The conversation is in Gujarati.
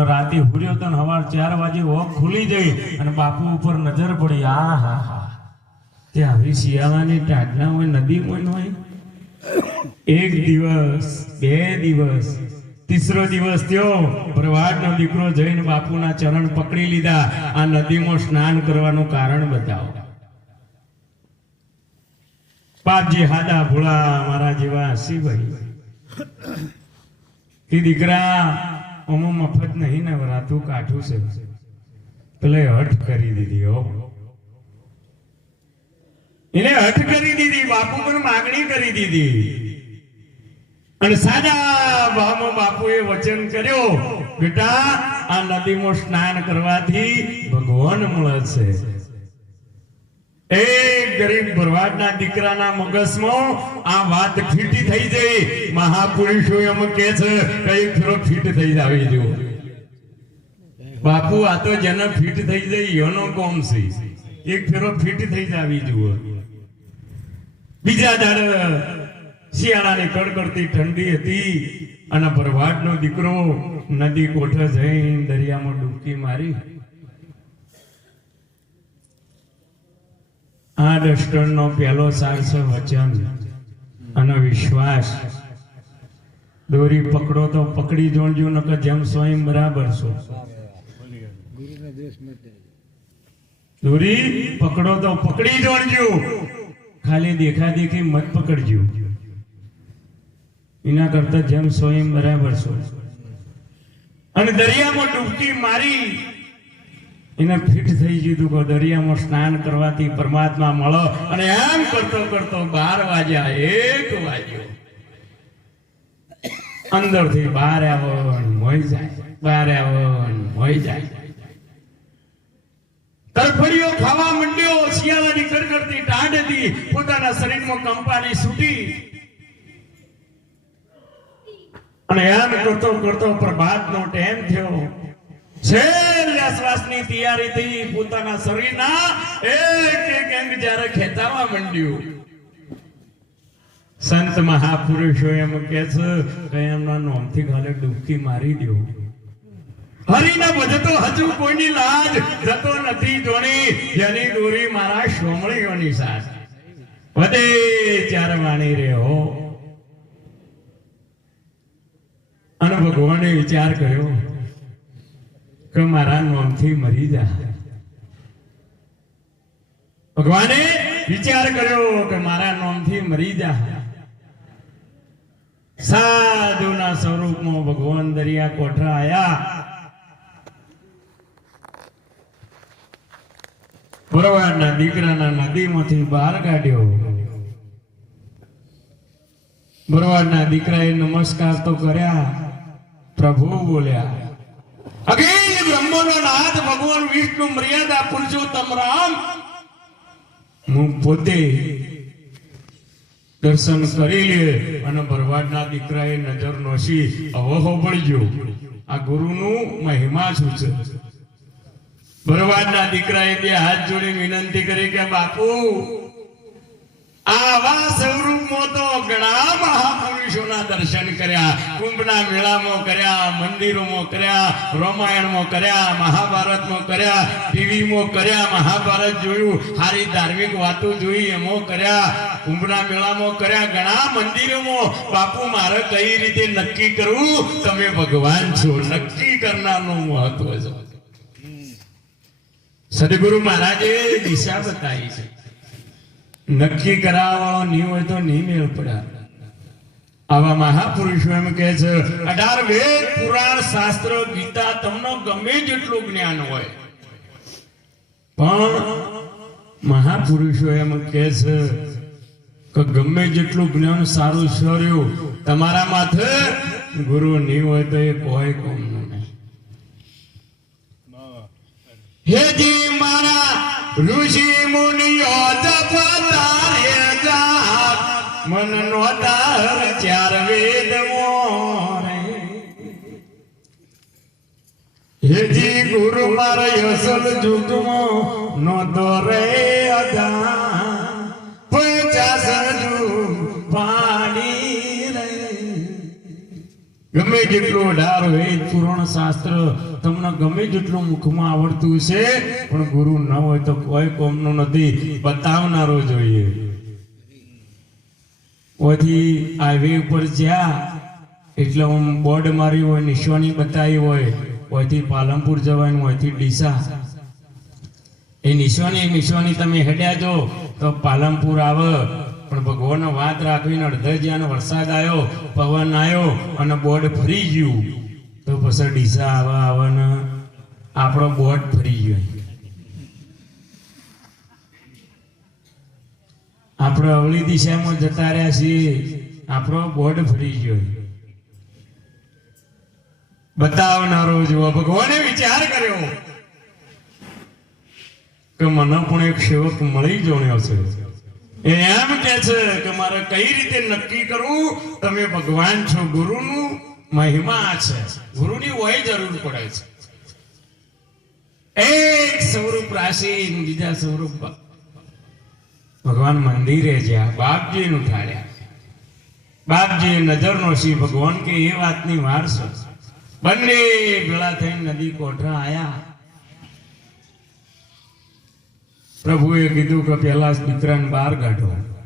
અને રાતે હુર્યો તો સવાર ચાર વાગે ઓખ ખુલી ગઈ અને બાપુ ઉપર નજર પડી. આ હા હા. તે આવી શિયાળાની ટાઢના હોય, નદી હોય એક દિવસ, બે દિવસ, તીસરો દિવસ થયો. પ્રવાદનો દીકરો જઈને બાપુના ચરણ પકડી લીધા. આ નદીમાં સ્નાન કરવાનું કારણ બતાવો. પાપજી હાદા ભોળા મારા જેવા શિવ તે દીકરા અમો મફત નહીં ને વરાતું છે. પેલે હઠ કરી દીધી હો. એને હઠ કરી દીધી, બાપુ પર માગણી કરી દીધી. અને સાદા ભાવમાં બાપુએ વચન કર્યો, બેટા, આ નદીમાં સ્નાન કરવાથી ભગવાન મળે છે. ફીટી થઈ જાવી બાપુ, આ તો જેને ફીટ થઈ જઈ, એનો કોમ છે. એક ફેરો ફીટ થઈ જાવી જુઓ. બીજા દાડે શિયાળાની કડકડતી ઠંડી હતી અને ભરવાડનો દીકરો નદી કોઠે જઈ દરિયામાં ડૂબકી મારી. આ ડસ્ટરનો પહેલો સાર છે વચન અને વિશ્વાસ. દોરી પકડો તો પકડી જોડજો, નકર જેમ સ્વયં બરાબર છો. દોરી પકડો તો પકડી જોડજો. ખાલી દેખા દેખી મત પકડજો. એના કરતા જેમ સ્વયં બરાબર છો. અને દરિયામાં ડૂબકી મારી એને ફિટ થઈ ગયું કે દરિયામાં સ્નાન કરવાથી પરમાત્મા મળો. અને આમ કરતો કરતો બાર વાગ્યા, એક વાગ્યો. અંદરથી બહાર આવો મોઈ જાય. બહાર આવો મોઈ જાય. તરફડીઓ ખાવા માંડ્યો, શિયાળાની કરકરતી ટાઢતી પોતાના શરીરમાં કંપાની છૂટી. અને એમ કરતો કરતો પ્રભાતનો ટેમ થયો. છેલ્લા શ્વાસની તૈયારી થઈ પોતાના શરીરના એક એક અંગ જ્યારે ખેંચાવા માંડ્યું. સંત મહાપુરુષો એમ કે છે કે એમના નોમથી ખાલી ડૂબકી મારી દો હરીના ભજતો હજુ કોઈની લાજ જતો નથી જોણી જેની દોરી મારા શોમળીઓની સાથ વધે ચાર વાણી રે હો અને ભગવાને વિચાર કર્યો કે મારા નોમથી મરી જા. ભગવાને વિચાર કર્યો કે મારા નોમથી મરી જા. સાધુના સ્વરૂપમાં ભગવાન દરિયા કોઠા આયા. ભરવાડના દીકરાના નદીમાંથી બહાર કાઢ્યો. ભરવાડના દીકરાએ નમસ્કાર તો કર્યા. પ્રભુ બોલ્યા અખિલ બ્રહ્મનો નાથ ભગવાન વિષ્ણુ મર્યાદા પુરુષોત્તમ રામ હું પોતે દર્શન કરી લે અને ભરવાડના દીકરાએ નજર નોશી અવહો પડ્યો આ ગુરુનું મહિમા શું છે? ભરવાડના દીકરાએ બે હાથ જોડી વિનંતી કરી કે, બાપુ આવા સ્વરૂપમાં તો ઘણા મહાપુરુષોના દર્શન કર્યા. કુંભના મેળામાં કર્યા મંદિરોમાં કર્યા રામાયણમાં કર્યા મહાભારતમાં કર્યા ટીવીમાં કર્યા મહાભારત જોયું સારી ધાર્મિક વાતો જોઈ એમાં કર્યા કુંભના મેળામાં કર્યા ઘણા મંદિરોમાં. બાપુ મારે કઈ રીતે નક્કી કરવું? તમે ભગવાન છો નક્કી કરનારનું મહત્વ છે. સદગુરુ મહારાજે દિશા બતાવી છે. નક્કી કરાવવાળો નહીં હોય તો નહીં મેળ પડ્યા આવા મહાપુરુષો એમ કે છે, અઢાર વેદ પુરાણ શાસ્ત્ર, ગીતા તમને ગમે જેટલું જ્ઞાન હોય. પણ મહાપુરુષો એમ કે છે કે ગમે જેટલું જ્ઞાન સારું સર્યું તમારા માથે ગુરુ નહીં હોય તો એ કોઈ કોમ નહીં હેજી મારા ઋષિ મુનિઓ મન નો તાર ચાર વેદ હેજી ગુરુ મારે અસલ જુગમો નો દોરે અદા પચાસ પાણી ગમે જેટલું ડાર વેદ પુરાણ શાસ્ત્ર તમને ગમે જેટલું મુખમાં આવડતું છે, પણ ગુરુ ન હોય તો કોઈ કોમનું નથી. બતાવનારો જોઈએ. ઓથી હાઈવે ઉપર જ્યાં, એટલે હું બોર્ડ મારી હોય, નિશાની બતાવી હોય, ઓથી પાલનપુર જવાનું ઓયથી ડીસા. એ નિશાની નિશાની તમે હેડ્યા જો તો પાલનપુર આવે. પણ ભગવાન વાત રાખવીને અડધે જ્યાં વરસાદ આવ્યો, પવન આવ્યો, અને બોર્ડ ફરી ગયું. તો પછી ડીસા આવા આવે ને આપણો બોર્ડ ફરી ગયો. આપણે અવળી દિશામાં જતા રહ્યા છીએ. આપણો બોર્ડ ફરી ગયો. બતાવનારો જુઓ, ભગવાને વિચાર કર્યો કે મને પણ એક સેવક મળી જોણ્યો છે. એમ કે છે કે મારે કઈ રીતે નક્કી કરવું? તમે ભગવાન છો, ગુરુનું મહિમા છે. ગુરુની હોય જરૂર પડે છે. એક સ્વરૂપ રાશિ, બીજા સ્વરૂપ ભગવાન મંદિરે જ્યાં બાપજીનું ઠાડ્યા બાપજી નજરનો સી ભગવાન કે એ વાતની વાર છે. બંને ભેળા થઈને નદી કોઠા આયા. પ્રભુએ કીધું કે પહેલા દીકરાને બહાર કાઢો.